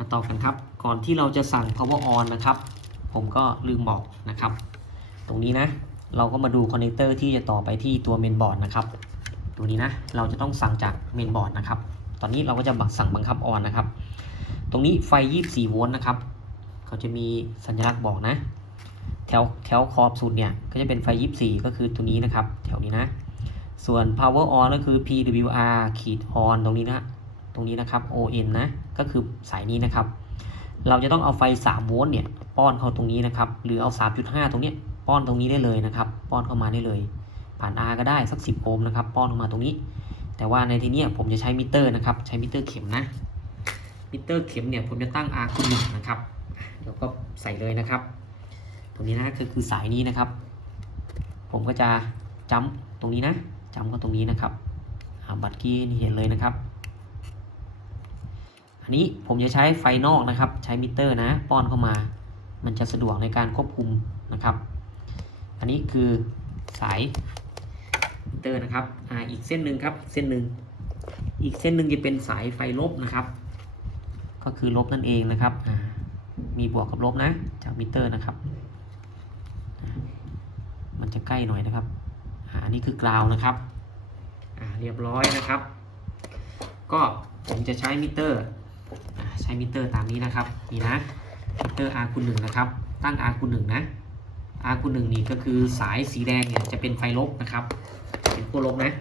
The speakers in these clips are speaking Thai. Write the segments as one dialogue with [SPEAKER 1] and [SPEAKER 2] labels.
[SPEAKER 1] มาต่อกันครับ ก่อนที่เราจะสั่ง power on นะครับ ผมก็ลืมบอกนะครับ ตรงนี้นะ เราก็มาดูคอนเนคเตอร์ที่จะต่อไปที่ตัวเมนบอร์ดนะครับ ตัวนี้นะ เราจะต้องสั่งจากเมนบอร์ดนะครับ ตอนนี้เราก็จะสั่งบังคับออนนะครับ ตรงนี้ไฟ 24 โวลต์นะครับ เขาจะมีสัญลักษณ์บอกนะ แถวแถวขอบสุดเนี่ย ก็จะเป็นไฟ 24 ก็คือตัวนี้นะครับ แถวนี้นะ ส่วน power on ก็คือ PWR ขีด on ตรงนี้นะ ตรงนี้นะครับ ON นะ ก็คือสายนี้นะครับ เราจะต้องเอาไฟ 3 โวลต์เนี่ยป้อนเข้าตรงนี้นะครับ หรือเอา 3.5 ตรงนี้ป้อนตรงนี้ได้เลยนะครับ ป้อนเข้ามาได้เลย ผ่าน R ก็ได้สัก 10 โอห์มนะครับ ป้อนเข้ามาตรงนี้ แต่ว่าในที่นี้ผมจะใช้มิเตอร์นะครับ ใช้มิเตอร์เข็มนะ มิเตอร์เข็มเนี่ยผมจะตั้ง R คูณหนึ่งนะครับเดี๋ยวก็ใส่เลยนะครับ ตรงนี้นะคือคือสายนี้นะครับ ผมก็จะจ้ำตรงนี้นะจ้ำก็ตรงนี้นะครับบัตรกี้นี่เห็นเลยนะครับ นนี้ผมจะใช้ไฟนอกนะครับ ใช้มิเตอร์นะ ป้อนเข้ามา มันจะสะดวกในการควบคุมนะครับ อันนี้คือสายมิเตอร์นะครับอ่าอีกเส้นหนึ่งครับเส้นหนึ่งอีกเส้นหนึ่งจะเป็นสายไฟลบนะครับ ก็คือลบนั่นเองนะครับมีบวกกับลบนะจากมิเตอร์นะครับ มันจะใกล้หน่อยนะครับอ่าอันนี้คือกราวนะครับเรียบร้อยนะครับ ก็ผมจะใช้มิเตอร์ ใช้มิเตอร์ตามนี้นะครับนี่นะมิเตอร์ R คูณหนึ่งนะครับ ตั้ง R คูณหนึ่งนะ R คูณหนึ่งนี่ก็คือสายสีแดงเนี่ยจะเป็นไฟลบนะครับ เป็นขั้วลบนะ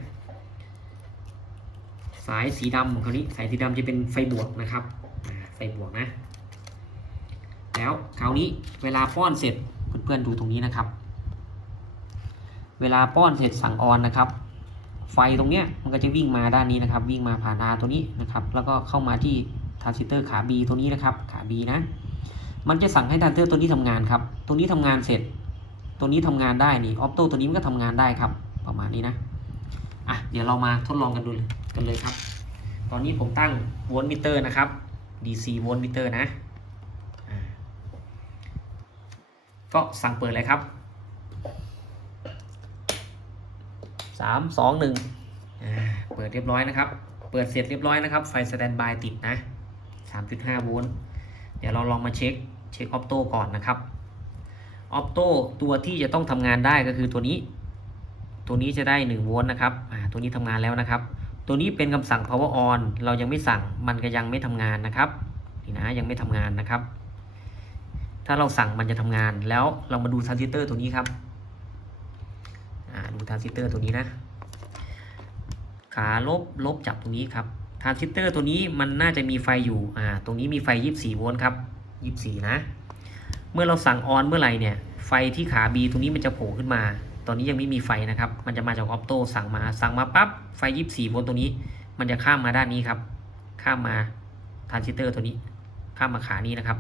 [SPEAKER 1] สายสีดำคราวนี้สายสีดำจะเป็นไฟบวกนะครับไฟบวกนะ แล้วคราวนี้เวลาป้อนเสร็จเพื่อนๆดูตรงนี้นะครับ เวลาป้อนเสร็จสั่งออนนะครับไฟตรงเนี้ยมันก็จะวิ่งมาด้านนี้นะครับ วิ่งมาผ่านอาตัวนี้นะครับ แล้วก็เข้ามาที่ ทรานซิสเตอร์ขา B ตัวนี้นะครับขา B นะ มันจะสั่งให้ทรานซิสเตอร์ตัวนี้ทำงานครับ ตัวนี้ทำงานเสร็จ ตัวนี้ทำงานได้นี่ออปโตตัวนี้มันก็ทำงานได้ครับ ประมาณนี้นะอะเดี๋ยวเรามาทดลองกันดูเลยกันเลยครับ ตอนนี้ผมตั้งโวลต์มิเตอร์นะครับ DC โวลต์มิเตอร์นะก็สั่งเปิดเลยครับสามสองหนึ่งเปิดเรียบร้อยนะครับ เปิดเสร็จเรียบร้อยนะครับ ไฟสแตนบายติดนะ 3.5 โวลต์ เดี๋ยวเราลองมาเช็คเช็คออปโตก่อนนะครับ ออปโตตัวที่จะต้องทำงานได้ก็คือตัวนี้ ตัวนี้จะได้ 1 โวลต์นะครับอ่าตัวนี้ทำงานแล้วนะครับ ตัวนี้เป็นคำสั่ง power on เรายังไม่สั่งมันก็ยังไม่ทำงานนะครับนี่นะยังไม่ทำงานนะครับ ถ้าเราสั่งมันจะทำงาน แล้วเรามาดูทรานซิสเตอร์ตัวนี้ครับอ่าดูทรานซิสเตอร์ตัวนี้นะ ขาลบลบจับตรงนี้ครับ ทรานซิสเตอร์ตัวนี้มันน่าจะมีไฟอยู่อ่าตรงนี้มีไฟ 24 โวลต์ครับ 24 นะ เมื่อเราสั่งออนเมื่อไหร่เนี่ย ไฟที่ขา B ตรงนี้มันจะโผล่ขึ้นมา ตอนนี้ยังไม่มีไฟนะครับ มันจะมาจากออปโตสั่งมา สั่งมาปั๊บ ไฟ 24 โวลต์ตัวนี้ มันจะข้ามมาด้านนี้ครับ ข้ามมาทรานซิสเตอร์ตัวนี้ ข้ามมาขานี้นะครับ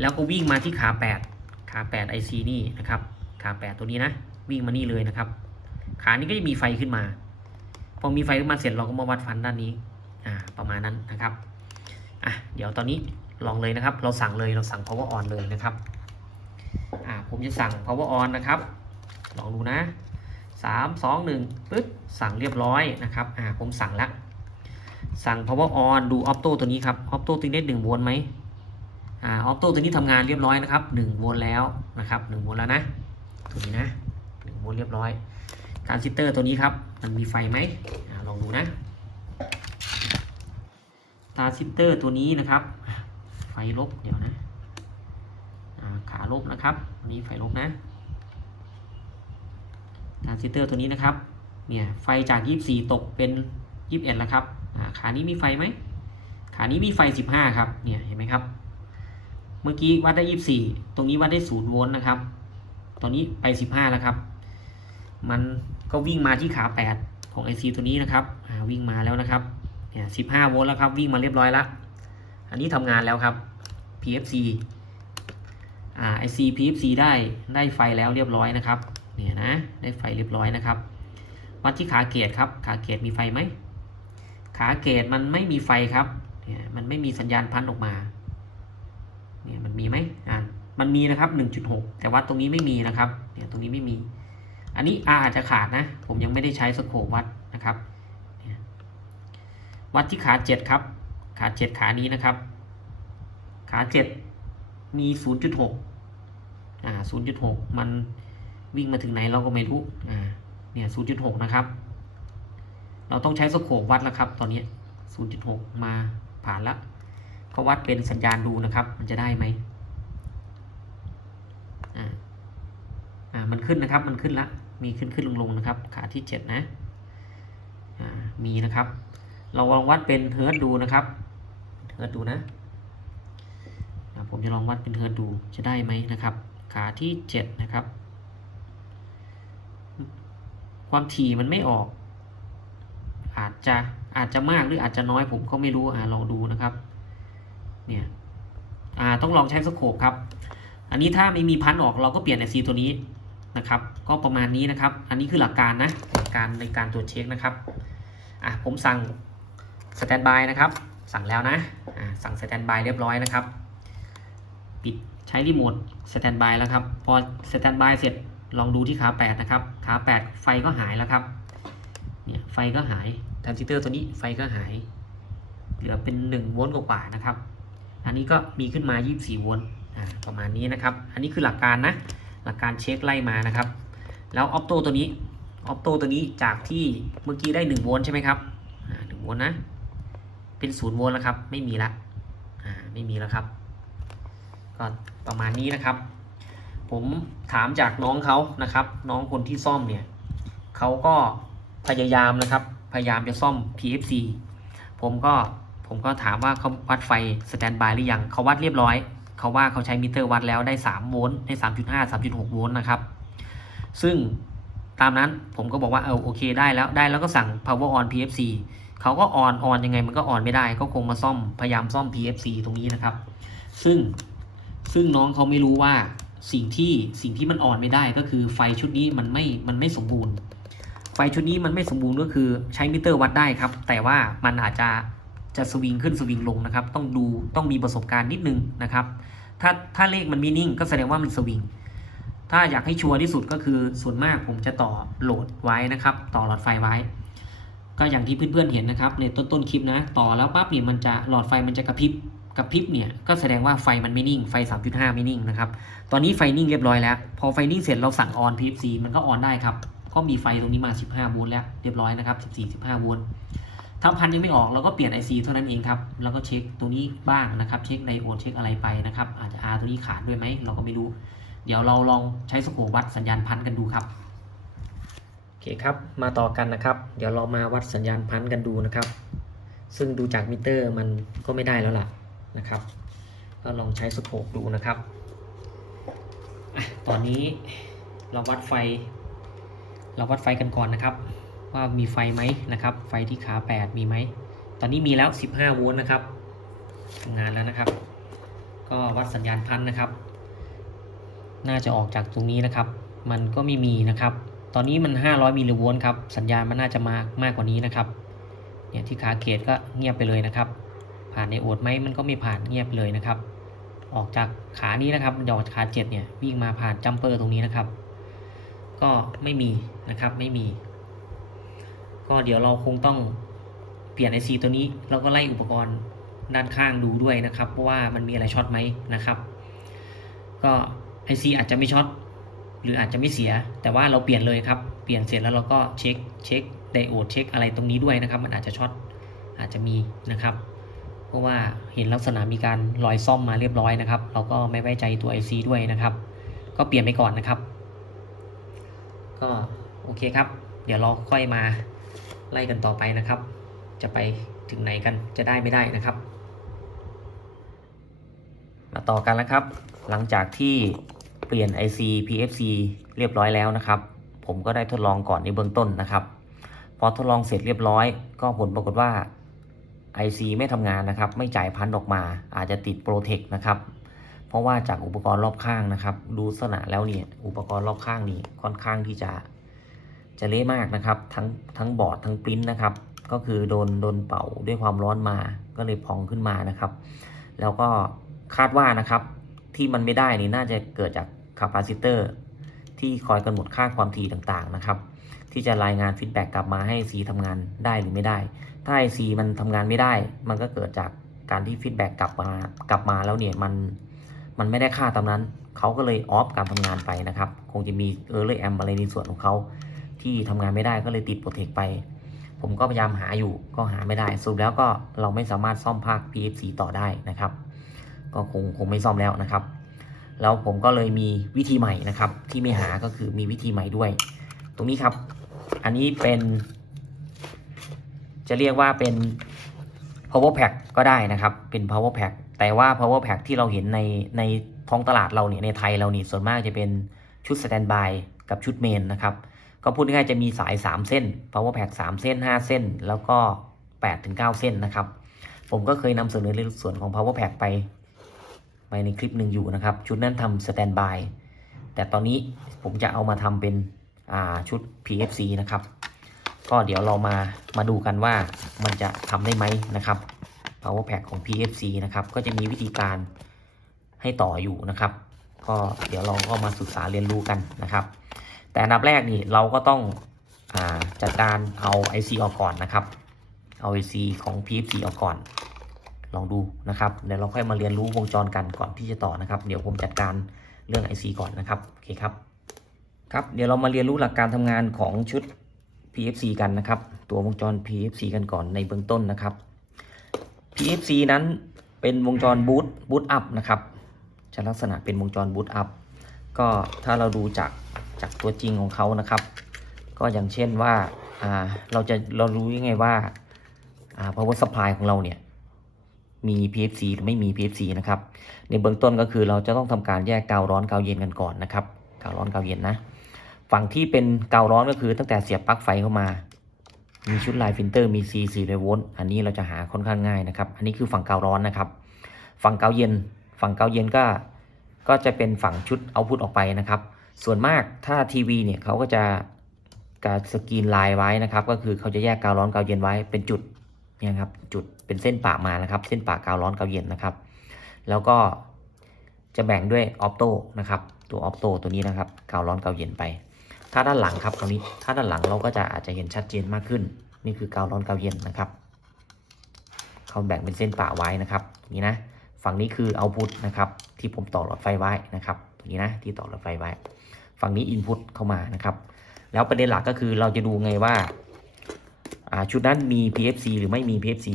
[SPEAKER 1] แล้วก็วิ่งมาที่ขา 8 ขา 8 IC นี่นะครับ ขา 8 ตัวนี้นะ วิ่งมานี่เลยนะครับ ขานี้ก็จะมีไฟขึ้นมา พอมีไฟขึ้นมาเสร็จเราก็มาวัดฟันด้านนี้ อ่าประมาณนั้นนะครับอะเดี๋ยวตอนนี้ลองเลยนะครับ เราสั่งเลยเราสั่ง power on เลยนะครับอ่าผมจะสั่ง power on นะครับ ลองดูนะสามสองหนึ่งปึ๊บสั่งเรียบร้อยนะครับอ่าผมสั่งแล้วสั่ง power on ดู opto ตัวนี้ครับ opto ตัวนี้ได้หนึ่งโวลต์ไหมอ่า opto ตัวนี้ทำงานเรียบร้อยนะครับหนึ่งโวลต์แล้วนะครับหนึ่งโวลต์แล้วนะตัวนี้นะหนึ่งโวลต์เรียบร้อยทรานซิสเตอร์ตัวนี้ครับ มันมีไฟไหมอ่าลองดูนะ ทราซิสเตอร์ตัวนี้นะครับ ไฟลบเดี๋ยวนะขาลบนะครับอันนี้ไฟลบนะทรานซิสเตอร์ตัวนี้นะครับเนี่ยไฟจาก 24 ตกเป็น 21 แล้วครับอ่าขานี้มีไฟไหมขานี้มีไฟ 15 ครับเนี่ยเห็นไหมครับ เมื่อกี้วัดได้ 24 ตรงนี้วัดได้0โวลต์นะครับตอนนี้ไป 15 แล้วครับ มันก็วิ่งมาที่ขา 8 ของ IC ตัวนี้นะครับวิ่งมาแล้วนะครับ เนี่ย15โวลต์แล้วครับ วิ่งมาเรียบร้อยแล้ว อันนี้ทำงานแล้วครับ PFC อ่า IC PFC ได้ได้ไฟแล้วเรียบร้อยนะครับ เนี่ยนะ ได้ไฟเรียบร้อยนะครับ วัดที่ขาเกตครับ ขาเกตมีไฟไหม ขาเกตมันไม่มีไฟครับ เนี่ยมันไม่มีสัญญาณพันออกมา เนี่ยมันมีไหมอ่ามันมีนะครับ 1.6 แต่วัดตรงนี้ไม่มีนะครับ เนี่ยตรงนี้ไม่มี อันนี้ R อาจจะขาดนะ ผมยังไม่ได้ใช้สโคปวัดนะครับ วัดที่ขา 7 ครับ ขา 7 ขานี้นะครับ ขาเจ็ดมีศูนย์จุดหกอ่าศูนย์จุดหกมันวิ่งมาถึงไหนเราก็ไม่รู้ อ่า เนี่ยศูนย์จุดหกนะครับ เราต้องใช้สโคปวัดแล้วครับ ตอนนี้ศูนย์จุดหกมาผ่านแล้วก็วัดเป็นสัญญาณดูนะครับ มันจะได้ไหมอ่า อ่า มันขึ้นนะครับ มันขึ้นละ มีขึ้นขึ้นลงลงนะครับ ขาที่เจ็ดนะ อ่า มีนะครับ เราลองวัดเป็นเฮิร์ตดูนะครับเฮิร์ตดูนะผมจะลองวัดเป็นเฮิร์ตดูจะได้ไหมนะครับ ขาที่เจ็ดนะครับ ความถี่มันไม่ออก อาจจะอาจจะมากหรืออาจจะน้อยผมก็ไม่รู้อ่าลองดูนะครับ เนี่ยอ่าต้องลองใช้สโคปครับ อันนี้ถ้าไม่มีพันออกเราก็เปลี่ยนไอซีตัวนี้นะครับ ก็ประมาณนี้นะครับ อันนี้คือหลักการนะหลักการในการตรวจเช็คนะครับอะผมสั่ง สแตนบายนะครับ สั่งแล้วนะสั่งสแตนบายเรียบร้อยนะครับ ปิดใช้รีโมทสแตนบายแล้วครับ พอสแตนบายเสร็จลองดูที่ขา8นะครับ ขา 8 ไฟก็หายแล้วครับ เนี่ยไฟก็หายทรานซิสเตอร์ตัวนี้ไฟก็หาย เหลือเป็น1โวลต์กว่าๆนะครับ อันนี้ก็มีขึ้นมา 24โวลต์ประมาณนี้นะครับ อันนี้คือหลักการนะ หลักการเช็คไล่มานะครับ แล้วออปโตตัวนี้ออปโตตัวนี้จากที่เมื่อกี้ได้1โวลต์ใช่ไหมครับอ่า1โวลต์นะ เป็น0โวลต์แล้วครับ ไม่มีละอ่าไม่มีแล้วครับ ก็ประมาณนี้นะครับ ผมถามจากน้องเขานะครับ น้องคนที่ซ่อมเนี่ยเขาก็พยายามนะครับ พยายามจะซ่อม PFC ผมก็ผมก็ถามว่าเขาวัดไฟสแตนบายหรือยังเขาวัดเรียบร้อยเขาว่าเขาใช้มิเตอร์วัดแล้วได้3โวลต์ได้3.5 3.6โวลต์นะครับ ซึ่งตามนั้นผมก็บอกว่าเออโอเคได้แล้วได้แล้วก็สั่ง power on PFC เขาก็ออนออนยังไงมันก็ออนไม่ได้ก็คงมาซ่อมพยายามซ่อม PFC ตรงนี้นะครับ ซึ่งซึ่งน้องเขาไม่รู้ว่าสิ่งที่สิ่งที่มันออนไม่ได้ก็คือไฟชุดนี้มันไม่มันไม่สมบูรณ์ ไฟชุดนี้มันไม่สมบูรณ์ก็คือใช้มิเตอร์วัดได้ครับ แต่ว่ามันอาจจะจะสวิงขึ้นสวิงลงนะครับ ต้องดูต้องมีประสบการณ์นิดนึงนะครับ ถ้าถ้าเลขมันไม่นิ่ง ก็แสดงว่ามันสวิงถ้าอยากให้ชัวร์ที่สุดก็คือส่วนมากผมจะต่อโหลดไว้นะครับ ต่อหลอดไฟไว้ ก็อย่างที่เพื่อนๆเห็นนะครับในต้นต้นๆคลิปนะ ต่อแล้วปั๊บเนี่ยมันจะหลอดไฟมันจะกระพริบกระพริบเนี่ยก็แสดงว่าไฟมันไม่นิ่งไฟ 3.5 ไม่นิ่งนะครับตอนนี้ไฟนิ่งเรียบร้อยแล้ว พอไฟนิ่งเสร็จเราสั่งออน PFC มันก็ออนได้ครับก็มีไฟตรงนี้มา 15 โวลต์แล้วเรียบร้อยนะครับ 14 15 โวลต์ถ้าพันยังไม่ออกเราก็เปลี่ยน IC เท่านั้นเองครับแล้วก็เช็คตรงนี้บ้างนะครับ เช็คไดโอดเช็คอะไรไปนะครับอาจจะ R ตัวนี้ขาดด้วยไหมเราก็ไม่รู้ เดี๋ยวเราลองใช้สโคปวัดสัญญาณพันกันดูครับ คครับมาต่อกันนะครับ เดี๋ยวเรามาวัดสัญญาณพันกันดูนะครับ ซึ่งดูจากมิเตอร์มันก็ไม่ได้แล้วล่ะนะครับก็ลองใช้สโคปดูนะครับอะตอนนี้เราวัดไฟ เราวัดไฟกันก่อนนะครับ ว่ามีไฟไหมนะครับ ไฟที่ขา 8 มีไหม ตอนนี้มีแล้ว 15 โวลต์นะครับทำงานแล้วนะครับ ก็วัดสัญญาณพันนะครับ น่าจะออกจากตรงนี้นะครับ มันก็ไม่มีนะครับ ตอนนี้มัน 500มิลลิโวลต์ครับ สัญญาณมันน่าจะมากมากกว่านี้นะครับ เนี่ยที่ขาเกตก็เงียบไปเลยนะครับ ผ่านในโอดไหมมันก็ไม่ผ่านเงียบเลยนะครับ ออกจากขานี้นะครับมันจะอกขาเจ็ดเนี่ยวิ่งมาผ่านจัมเปอร์ตรงนี้นะครับ ก็ไม่มีนะครับไม่มี ก็เดี๋ยวเราคงต้องเปลี่ยนไอซีตัวนี้แล้วก็ไล่อุปกรณ์ด้านข้างดูด้วยนะครับเพราะว่ามันมีอะไรช็อตไหมนะครับ ก็ไอซีอาจจะไม่ช็อต หรืออาจจะไม่เสีย แต่ว่าเราเปลี่ยนเลยครับ เปลี่ยนเสร็จแล้วเราก็เช็คเช็คไดโอดเช็คอะไรตรงนี้ด้วยนะครับ มันอาจจะช็อตอาจจะมีนะครับ เพราะว่าเห็นลักษณะมีการลอยซ่อมมาเรียบร้อยนะครับ เราก็ไม่ไว้ใจตัว IC ด้วยนะครับ ก็เปลี่ยนไปก่อนนะครับ ก็โอเคครับ เดี๋ยวเราค่อยมาไล่กันต่อไปนะครับ จะไปถึงไหนกันจะได้ไม่ได้นะครับ มาต่อกันแล้วครับ หลังจากที่ เปลี่ยน IC PFC เรียบร้อยแล้วนะครับ ผมก็ได้ทดลองก่อนในเบื้องต้นนะครับ พอทดลองเสร็จเรียบร้อย ก็ผลปรากฏว่า IC ไม่ทำงานนะครับ ไม่จ่ายพันออกมา อาจจะติดโปรเทคนะครับ เพราะว่าจากอุปกรณ์รอบข้างนะครับ ดูลักษณะแล้วเนี่ย อุปกรณ์รอบข้างนี่ค่อนข้างที่จะจะเละมากนะครับ ทั้งทั้งบอร์ดทั้งปริ้นนะครับ ก็คือโดนโดนเป่าด้วยความร้อนมา ก็เลยพองขึ้นมานะครับ แล้วก็คาดว่านะครับ ที่มันไม่ได้นี่น่าจะเกิดจากคาปาซิเตอร์ที่คอยกำหนดค่าความถี่ต่างๆนะครับ ที่จะรายงานฟีดแบ็กกลับมาให้ C ทำงานได้หรือไม่ได้ ถ้า IC มันทำงานไม่ได้ มันก็เกิดจากการที่ฟีดแบ็กกลับมากลับมาแล้วเนี่ยมันมันไม่ได้ค่าตามนั้น เขาก็เลยออฟการทำงานไปนะครับ คงจะมีเออร์เลยแอมอะไรในส่วนของเขาที่ทำงานไม่ได้ก็เลยติดโปรเทคไป ผมก็พยายามหาอยู่ก็หาไม่ได้สรุปแล้วก็เราไม่สามารถซ่อมภาค PFC ต่อได้นะครับ ก็คงคงไม่ซ่อมแล้วนะครับ แล้วผมก็เลยมีวิธีใหม่นะครับ ที่ไม่หาก็คือมีวิธีใหม่ด้วย ตรงนี้ครับ อันนี้เป็น จะเรียกว่าเป็น power pack ก็ได้นะครับ เป็น power pack แต่ว่า power pack ที่เราเห็นในในท้องตลาดเราเนี่ยในไทยเรานี่ส่วนมากจะเป็นชุด standby กับชุดเมนนะครับก็พูดง่ายๆจะมีสาย 3 เส้น power pack 3 เส้น 5 เส้น แล้วก็8ถึง9เส้นนะครับ ผมก็เคยนำเสนอในส่วนของ power pack ไป ไปในคลิปหนึ่งอยู่นะครับ ชุดนั้นทำ standby แต่ตอนนี้ผมจะเอามาทำเป็นชุด PFC นะครับ ก็เดี๋ยวเรามามาดูกันว่ามันจะทำได้ไหมนะครับ power pack ของ PFC นะครับ ก็จะมีวิธีการให้ต่ออยู่นะครับ ก็เดี๋ยวเราก็มาศึกษาเรียนรู้กันนะครับ แต่อันดับแรกนี่เราก็ต้องอจัดการเอา IC ออกก่อนนะครับเอา IC ของ PFC ออกก่อน ลองดูนะครับเดี๋ยวเราค่อยมาเรียนรู้วงจรกันก่อนที่จะต่อนะครับ เดี๋ยวผมจัดการเรื่อง IC ก่อนนะครับโอเคครับครับเดี๋ยวเรามาเรียนรู้หลักการทำงานของชุด PFC กันนะครับ ตัววงจร PFC กันก่อนในเบื้องต้นนะครับ PFC นั้นเป็นวงจรบูตบูตอัพนะครับจะลักษณะเป็นวงจรบูตอัพก็ถ้าเราดูจากจากตัวจริงของเขานะครับ ก็อย่างเช่นว่าเราจะเรารู้ยังไงว่าอ่า power supply ของเราเนี่ย มี PFC หรือไม่มี PFC นะครับ ในเบื้องต้นก็คือเราจะต้องทำการแยกกาวร้อนกาวเย็นกันก่อนนะครับกาวร้อนกาวเย็นนะ ฝั่งที่เป็นกาวร้อนก็คือตั้งแต่เสียบปลั๊กไฟเข้ามา มีชุดลายฟิลเตอร์มี C 4โวลต์อันนี้เราจะหาค่อนข้างง่ายนะครับ อันนี้คือฝั่งกาวร้อนนะครับ ฝั่งกาวเย็น ฝั่งกาวเย็นก็ ก็จะเป็นฝั่งชุดเอาพุทออกไปนะครับ ส่วนมากถ้าทีวีเนี่ยเขาก็จะการสกรีนลายไว้นะครับ ก็คือเขาจะแยกกาวร้อนกาวเย็นไว้เป็นจุดเนี่ยครับจุด เป็นเส้นปะมานะครับ เส้นปะกกาวร้อนกาวเย็นนะครับ แล้วก็จะแบ่งด้วยออโต้นะครับ ตัวออโต้ตัวนี้นะครับกาวร้อนกาวเย็นไป ถ้าด้านหลังครับคราวนี้ถ้าด้านหลังเราก็จะอาจจะเห็นชัดเจนมากขึ้น นี่คือกาวร้อนกาวเย็นนะครับเขาแบ่งเป็นเส้นป่าไว้นะครับนี้นะฝั่งนี้คือเอาพุทนะครับ ที่ผมต่อหลอดไฟไว้นะครับตรงนี้นะที่ต่อหลอดไฟไว้ ฝั่งนี้อินพุตเข้ามานะครับ แล้วประเด็นหลักก็คือเราจะดูไงว่าชุดนั้นมี PFC หรือไม่มี PFC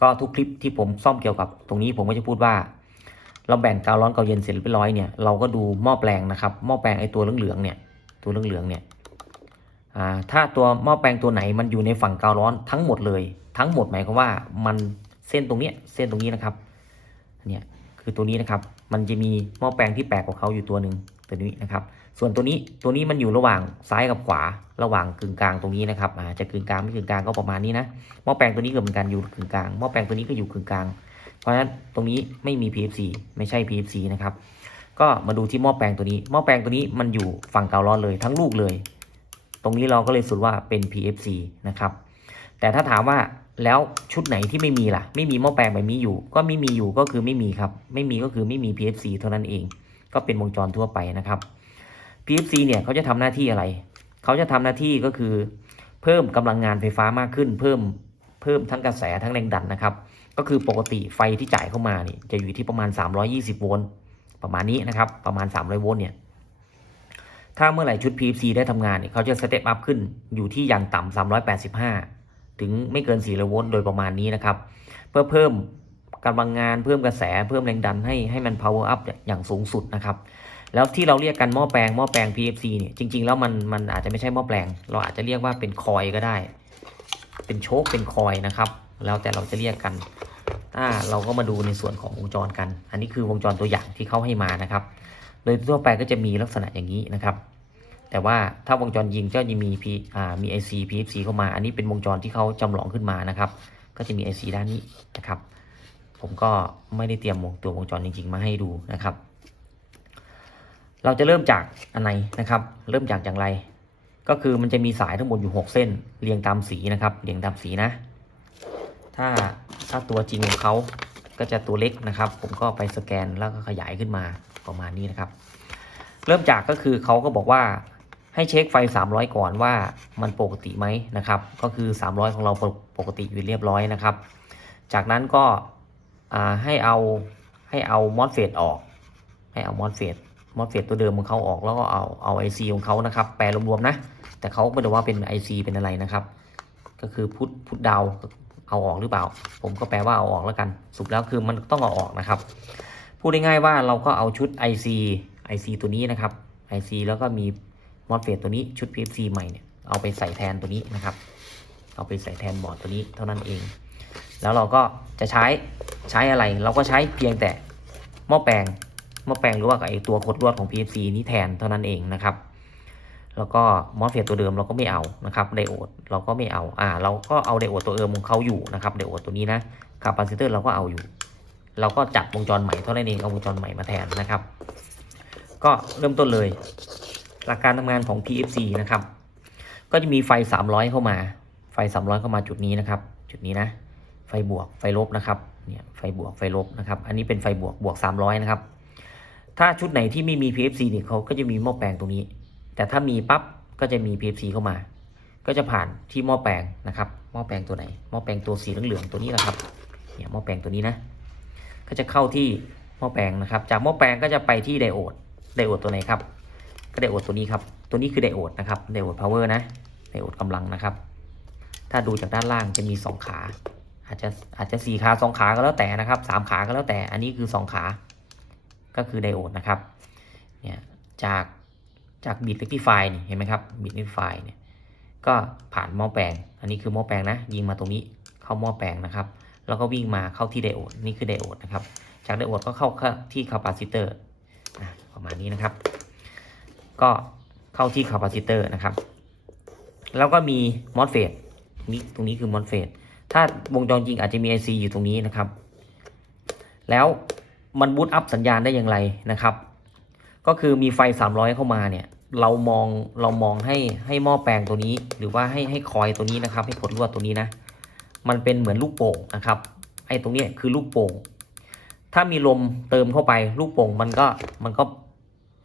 [SPEAKER 1] ก็ทุกคลิปที่ผมซ่อมเกี่ยวกับตรงนี้ผมก็จะพูดว่า เราแบ่งกาวร้อนกาวเย็นเสร็จเรียบร้อยเนี่ยเราก็ดูหม้อแปลงนะครับหม้อแปลงไอตัวเหลืองๆเนี่ยตัวเหลืองๆเนี่ยถ้าตัวหม้อแปลงตัวไหนมันอยู่ในฝั่งกาวร้อนทั้งหมดเลย ทั้งหมดหมายความว่ามันเส้นตรงเนี้ยเส้นตรงนี้นะครับเนี่ยคือตัวนี้นะครับ มันจะมีหม้อแปลงที่แปลกกว่าเขาอยู่ตัวหนึ่ง ตัวนี้นะครับ ส่วนตัวนี้ตัวนี้มันอยู่ระหว่างซ้ายกับขวาระหว่างกึ่งกลางตรงนี้นะครับอาจะกึ่งกลางไม่กึ่งกลางก็ประมาณนี้นะหม้อแปลงตัวนี้ก็เหมือนกันอยู่กึ่งกลางหม้อแปลงตัวนี้ก็อยู่กึ่งกลาง เพราะฉะนั้นตรงนี้ไม่มี PFC ไม่ใช่ PFC นะครับก็มาดูที่หม้อแปลงตัวนี้หม้อแปลงตัวนี้มันอยู่ฝั่งเกาวร้อนเลยทั้งลูกเลย ตรงนี้เราก็เลยสุดว่าเป็น PFC นะครับแต่ถ้าถามว่าแล้วชุดไหนที่ไม่มีล่ะ ไม่มีหม้อแปลงแบบนี้อยู่ ก็ไม่มีอยู่ก็คือไม่มีครับ ไม่มีก็คือไม่มี PFC เท่านั้นเอง ก็เป็นวงจรทั่วไปนะครับ PFC เนี่ยเขาจะทำหน้าที่อะไร เขาจะทำหน้าที่ก็คือ เพิ่มกำลังงานไฟฟ้ามากขึ้น เพิ่มเพิ่มทั้งกระแสทั้งแรงดันนะครับ ก็คือปกติไฟที่จ่ายเข้ามานี่จะอยู่ที่ประมาณ 320 โวลต์ประมาณนี้นะครับ ประมาณ 300 โวลต์เนี่ย ถ้าเมื่อไหร่ชุด PFC ได้ทำงานเนี่ยเขาจะสเต็ปอัพขึ้นอยู่ที่อย่างต่ำ385 ถึงไม่เกิน400โวลต์โดยประมาณนี้นะครับ เพื่อเพิ่ม กำลังงานเพิ่มกระแสเพิ่มแรงดันให้ให้มัน power up อย่างสูงสุดนะครับ แล้วที่เราเรียกกันหม้อแปลงหม้อแปลง PFC เนี่ยจริง ๆ แล้วมันมันอาจจะไม่ใช่หม้อแปลง เราอาจจะเรียกว่าเป็นคอยก็ได้ เป็นโชคเป็นคอยนะครับ แล้วแต่เราจะเรียกกันอ่าเราก็มาดูในส่วนของวงจรกัน อันนี้คือวงจรตัวอย่างที่เขาให้มานะครับ โดยทั่วไปก็จะมีลักษณะอย่างนี้นะครับ แต่ว่าถ้าวงจรยิงก็จะมี P อ่ามี IC PFC เข้ามา อันนี้เป็นวงจรที่เขาจำลองขึ้นมานะครับ ก็จะมี IC ด้านนี้นะครับ ผมก็ไม่ได้เตรียมวงตัววงจรจริง ๆ มาให้ดูนะครับ เราจะเริ่มจากอันไหนนะครับ เริ่มจากอย่างไร ก็คือมันจะมีสายทั้งหมดอยู่ 6 เส้น เรียงตามสีนะครับ เรียงตามสีนะ ถ้าถ้าตัวจริงของเขาก็จะตัวเล็กนะครับ ผมก็ไปสแกนแล้วก็ขยายขึ้นมาประมาณนี้นะครับ เริ่มจากก็คือเขาก็บอกว่าให้เช็คไฟ 300 ก่อนว่ามันปกติไหมนะครับ ก็คือ 300 ของเราปกติอยู่เรียบร้อยนะครับ จากนั้นก็ ให้เอาให้เอามอสเฟตออก ให้เอามอสเฟตมอสเฟตตัวเดิมของเขาออกแล้วก็เอาเอาไอซีของเขานะครับ แปลรวมๆนะ แต่เขาไม่ได้ว่าเป็น IC เป็นอะไรนะครับ ก็คือพุทพุทดาวเอาออกหรือเปล่า ผมก็แปลว่าเอาออกแล้วกันสุดแล้วคือมันต้องเอาออกนะครับ พูดง่ายๆว่าเราก็เอาชุด IC IC ตัวนี้นะครับ IC แล้วก็มีมอสเฟตตัวนี้ชุด PFC ใหม่เนี่ยเอาไปใส่แทนตัวนี้นะครับ เอาไปใส่แทนบอร์ดตัวนี้เท่านั้นเอง แล้วเราก็จะใช้ใช้อะไร เราก็ใช้เพียงแต่หม้อแปลงหม้อแปลงหรือว่าไอตัวคดลวดของ PFC นี้แทนเท่านั้นเองนะครับ แล้วก็มอสเฟตตัวเดิมเราก็ไม่เอานะครับไดโอดเราก็ไม่เอาอ่า เราก็เอาไดโอดตัวเดิมของเขาอยู่นะครับไดโอดตัวนี้นะคาปาซิเตอร์เราก็เอาอยู่ เราก็จัดวงจรใหม่เท่านั้นเองเอาวงจรใหม่มาแทนนะครับ ก็เริ่มต้นเลย หลักการทำงานของ PFC นะครับก็จะมีไฟ 300 เข้ามา ไฟ 300 เข้ามาจุดนี้นะครับ จุดนี้นะ ไฟบวกไฟลบนะครับเนี่ยไฟบวกไฟลบนะครับ อันนี้เป็นไฟบวกบวก 300 นะครับ ถ้าชุดไหนที่ไม่มี PFC เนี่ยเขาก็จะมีหม้อแปลงตรงนี้ แต่ถ้ามีปั๊บก็จะมี PFC เข้ามา ก็จะผ่านที่หม้อแปลงนะครับหม้อแปลงตัวไหนหม้อแปลงตัวสีเหลืองๆตัวนี้นะครับเนี่ยหม้อแปลงตัวนี้นะ ก็จะเข้าที่หม้อแปลงนะครับ จากหม้อแปลงก็จะไปที่ไดโอดไดโอดตัวไหนครับก็ไดโอดตัวนี้ครับตัวนี้คือไดโอดนะครับไดโอดพาวเวอร์นะไดโอดกำลังนะครับ ถ้าดูจากด้านล่างจะมีสองขา อาจจะอาจจะสี่ขาสองขาก็แล้วแต่นะครับสามขาก็แล้วแต่อันนี้คือสองขา ก็คือไดโอดนะครับเนี่ยจากจากบิดเล็กที่ไฟนี่เห็นไหมครับบิดเล็กไฟเนี่ยก็ผ่านหม้อแปลง อันนี้คือหม้อแปลงนะ ยิงมาตรงนี้เข้าหม้อแปลงนะครับ แล้วก็วิ่งมาเข้าที่ไดโอดนี่คือไดโอดนะครับ จากไดโอดก็เข้าที่คาปาซิเตอร์ประมาณนี้นะครับ ก็เข้าที่คาปาซิเตอร์นะครับ แล้วก็มีมอสเฟตนี่ตรงนี้คือมอสเฟต ถ้าวงจรจริงอาจจะมี IC อยู่ตรงนี้นะครับ แล้วมันบูตอัพสัญญาณได้อย่างไรนะครับ ก็คือมีไฟ 300 เข้ามาเนี่ย เรามองเรามองให้ให้หม้อแปลงตัวนี้ หรือว่าให้ให้คอยตัวนี้นะครับ ให้กดลวดตัวนี้นะ มันเป็นเหมือนลูกโป่งนะครับ ไอ้ตรงนี้คือลูกโป่ง ถ้ามีลมเติมเข้าไปลูกโป่งมันก็มันก็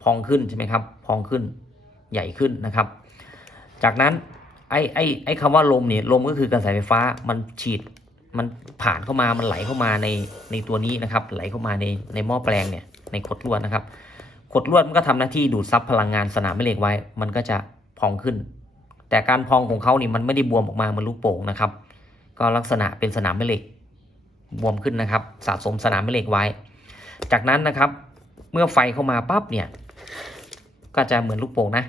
[SPEAKER 1] พองขึ้นใช่ไหมครับ พองขึ้นใหญ่ขึ้นนะครับ จากนั้น ไอ้ไอ้ไอ้คำว่าลมเนี่ยลมก็คือกระแสไฟฟ้ามันฉีดมันผ่านเข้ามามันไหลเข้ามาในในตัวนี้นะครับ ไหลเข้ามาในในหม้อแปลงเนี่ยในขดลวดนะครับ ขดลวดมันก็ทำหน้าที่ดูดซับพลังงานสนามแม่เหล็กไว้ มันก็จะพองขึ้น แต่การพองของเขานี่มันไม่ได้บวมออกมาเหมือนลูกโป่งนะครับ ก็ลักษณะเป็นสนามแม่เหล็กบวมขึ้นนะครับ สะสมสนามแม่เหล็กไว้ จากนั้นนะครับ เมื่อไฟเข้ามาปั๊บเนี่ย ก็จะเหมือนลูกโป่งนะ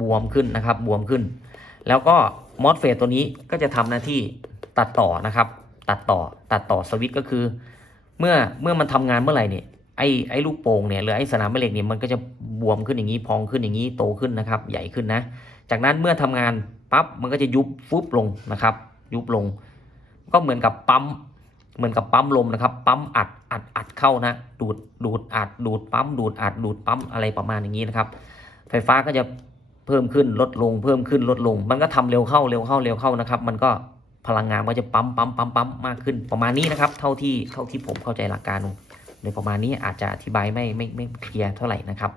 [SPEAKER 1] บวมขึ้นนะครับ บวมขึ้น แล้วก็มอสเฟตตัวนี้ก็จะทำหน้าที่ตัดต่อนะครับ ตัดต่อตัดต่อสวิตก็คือ เมื่อเมื่อมันทำงานเมื่อไหร่เนี่ยไอ้ไอ้ลูกโป่งเนี่ยหรือไอ้สนามแม่เหล็กเนี่ยมันก็จะบวมขึ้นอย่างนี้พองขึ้นอย่างนี้โตขึ้นนะครับ ใหญ่ขึ้นนะ จากนั้นเมื่อทำงานปั๊บมันก็จะยุบฟุบลงนะครับ ยุบลง ก็เหมือนกับปั๊มเหมือนกับปั๊มลมนะครับปั๊มอัดอัดอัดเข้านะ ดูดดูดอัดดูดปั๊มดูดอัดดูดปั๊มอะไรประมาณอย่างนี้นะครับ ไฟฟ้าก็จะ เพิ่มขึ้นลดลง เพิ่มขึ้นลดลง มันก็ทำเร็วเข้าเร็วเข้าเร็วเข้านะครับ มันก็พลังงานก็จะปั๊มปั๊มปั๊มปั๊มมากขึ้นประมาณนี้นะครับ เท่าที่เท่าที่ผมเข้าใจหลักการโดยประมาณนี้อาจจะอธิบายไม่ไม่ไม่เคลียร์เท่าไหร่นะครับ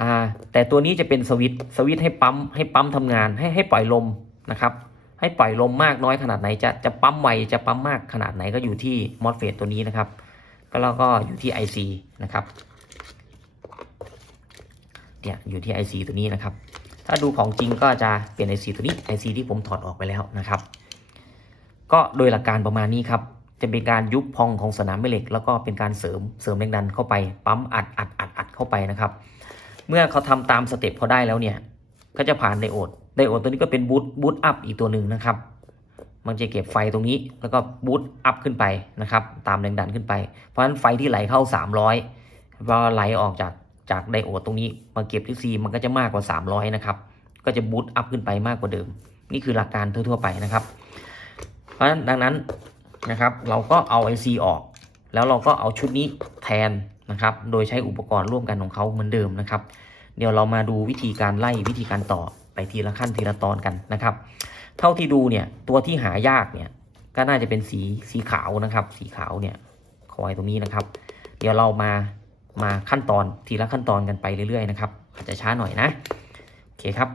[SPEAKER 1] อ่าแต่ตัวนี้จะเป็นสวิตสวิตให้ปั๊มให้ปั๊มทำงานให้ให้ปล่อยลมนะครับ ให้ปล่อยลมมากน้อยขนาดไหนจะจะปั๊มไวจะปั๊มมากขนาดไหนก็อยู่ที่มอสเฟตตัวนี้นะครับ ก็แล้วก็อยู่ที่ IC นะครับ เนี่ยอยู่ที่ IC ตัวนี้นะครับ ถ้าดูของจริงก็จะเปลี่ยน IC ตัวนี้ IC ที่ผมถอดออกไปแล้วนะครับ ก็โดยหลักการประมาณนี้ครับ จะเป็นการยุบพองของสนามแม่เหล็ก แล้วก็เป็นการเสริมเสริมแรงดันเข้าไปปั๊มอัดอัดอัดอัดเข้าไปนะครับ เมื่อเขาทำตามสเต็ปเขาได้แล้วเนี่ยก็จะผ่านไดโอดไดโอดตัวนี้ก็เป็นบูตบูตอัพอีกตัวหนึ่งนะครับมันจะเก็บไฟตรงนี้แล้วก็บูตอัพขึ้นไปนะครับ ตามแรงดันขึ้นไป เพราะฉะนั้นไฟที่ไหลเข้า 300พอไหลออกจาก จากไดโอดตรงนี้มาเก็บที่ C มันก็จะมากกว่า 300 นะครับ ก็จะบูตอัพขึ้นไปมากกว่าเดิม นี่คือหลักการทั่วๆไปนะครับ เพราะฉะนั้นดังนั้นนะครับ เราก็เอา IC ออก แล้วเราก็เอาชุดนี้แทนนะครับ โดยใช้อุปกรณ์ร่วมกันของเขาเหมือนเดิมนะครับ เดี๋ยวเรามาดูวิธีการไล่วิธีการต่อไปทีละขั้นทีละตอนกันนะครับ เท่าที่ดูเนี่ยตัวที่หายากเนี่ยก็น่าจะเป็นสีสีขาวนะครับ สีขาวเนี่ยคอยตรงนี้นะครับ เดี๋ยวเรามา มาขั้นตอนทีละขั้นตอนกันไปเรื่อยๆนะครับอาจจะช้าหน่อยนะโอเคครับ